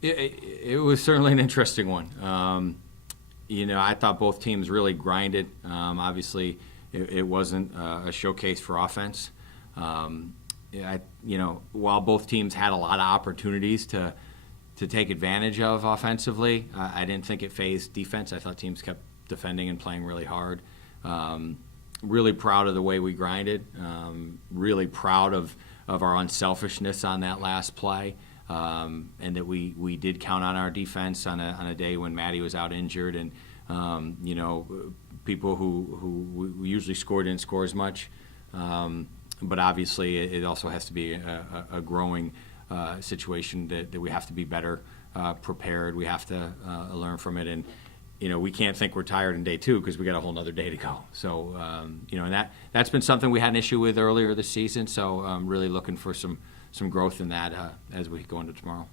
It was certainly an interesting one. I thought both teams really grinded. Obviously, it wasn't a showcase for offense. While both teams had a lot of opportunities to take advantage of offensively, I didn't think it phased defense. I thought teams kept defending and playing really hard. Really proud of the way we grinded. Really proud of our unselfishness on that last play. And that we did count on our defense on a day when Maddie was out injured, and people who usually score didn't score as much. But obviously, it also has to be a growing situation that we have to be better prepared. We have to learn from it, and we can't think we're tired in day two because we got a whole other day to go. So and that's been something we had an issue with earlier this season. So I'm really looking for some growth in that as we go into tomorrow.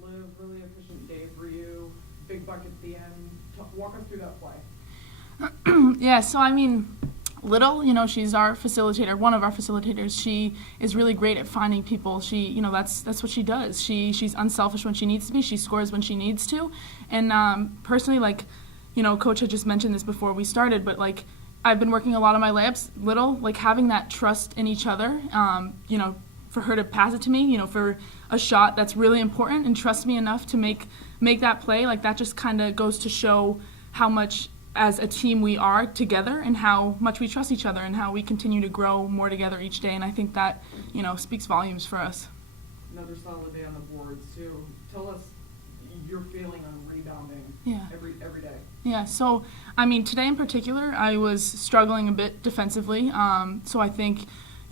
Liv, really efficient day for you. Big bucket at the end. Walk us through that play. Yeah, so Little, she's our facilitator, one of our facilitators. She is really great at finding people. She, that's what she does. She's unselfish when she needs to be. She scores when she needs to. And personally, Coach had just mentioned this before we started, but I've been working a lot on my layups. Little, having that trust in each other, for her to pass it to me, for a shot that's really important, and trust me enough to make that play. That just kind of goes to show how much as a team we are together, and how much we trust each other, and how we continue to grow more together each day. And I think that, speaks volumes for us. Another solid day on the boards too. Tell us your feeling on rebounding every day. Yeah, so today in particular, I was struggling a bit defensively. So I think,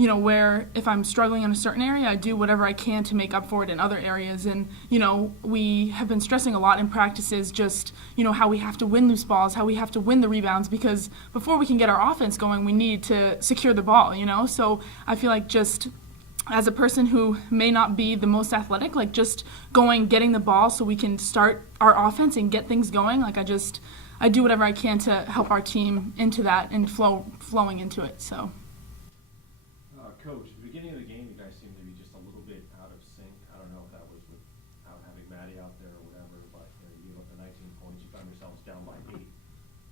where if I'm struggling in a certain area, I do whatever I can to make up for it in other areas. And, we have been stressing a lot in practices just, how we have to win loose balls, how we have to win the rebounds, because before we can get our offense going, we need to secure the ball, So I feel like just as a person who may not be the most athletic, just getting the ball so we can start our offense and get things going, I do whatever I can to help our team into that and flowing into it, so. Coach, at the beginning of the game, you guys seemed to be just a little bit out of sync. I don't know if that was without having Maddie out there or whatever, but you gave up the 19 points. You found yourselves down by 8.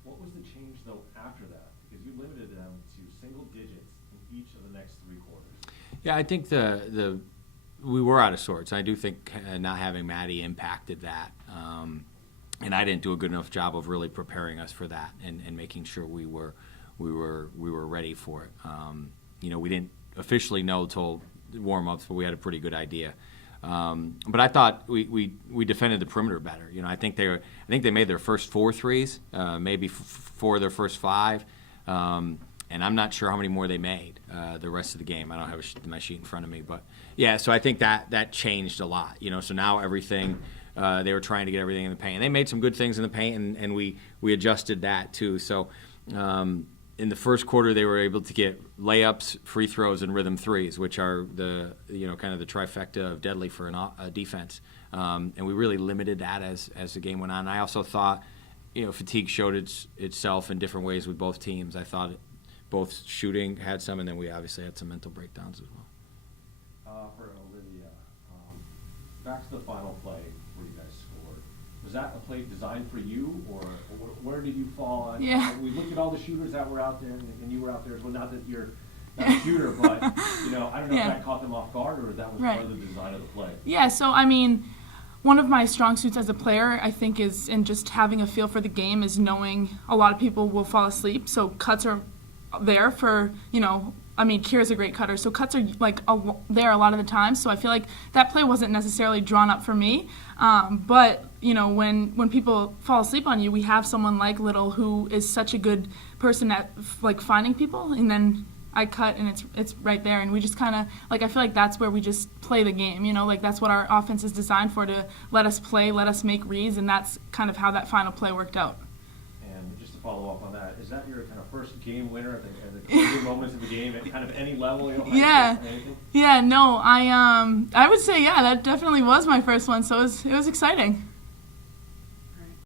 What was the change, though, after that? Because you limited them to single digits in each of the next 3 quarters. Yeah, I think we were out of sorts. I do think not having Maddie impacted that. And I didn't do a good enough job of really preparing us for that and making sure we were ready for it. We didn't officially know till warm-ups, but we had a pretty good idea. But I thought we defended the perimeter better. I think they made their first 4 threes, maybe 4 of their first 5, and I'm not sure how many more they made the rest of the game. I don't have my sheet in front of me, but yeah. So I think that changed a lot. So now everything they were trying to get everything in the paint, and they made some good things in the paint, and we adjusted that too. So. In the first quarter, they were able to get layups, free throws, and rhythm threes, which are the kind of the trifecta of deadly for a defense. And we really limited that as the game went on. I also thought, fatigue showed itself in different ways with both teams. I thought both shooting had some, and then we obviously had some mental breakdowns as well. For Olivia, back to the final play where you guys scored. Was that a play designed for you, or where did you fall on? Yeah. We looked at all the shooters that were out there, and you were out there as well. Not that you're not a shooter, but I don't know if that caught them off guard, or that was part of the design of the play. Yeah. So one of my strong suits as a player, I think, is in just having a feel for the game, is knowing a lot of people will fall asleep. So cuts are there for Kira's a great cutter, so cuts are there a lot of the time. So I feel like that play wasn't necessarily drawn up for me, but when people fall asleep on you, we have someone like Little who is such a good person at finding people, and then I cut and it's right there, and we just kind of I feel like that's where we just play the game. That's what our offense is designed for, to let us play, let us make reads, and that's kind of how that final play worked out. And just to follow up on that, is that your kind of first game winner at the crucial moments of the game at kind of any level? Yeah, no, I would say that definitely was my first one, so it was exciting.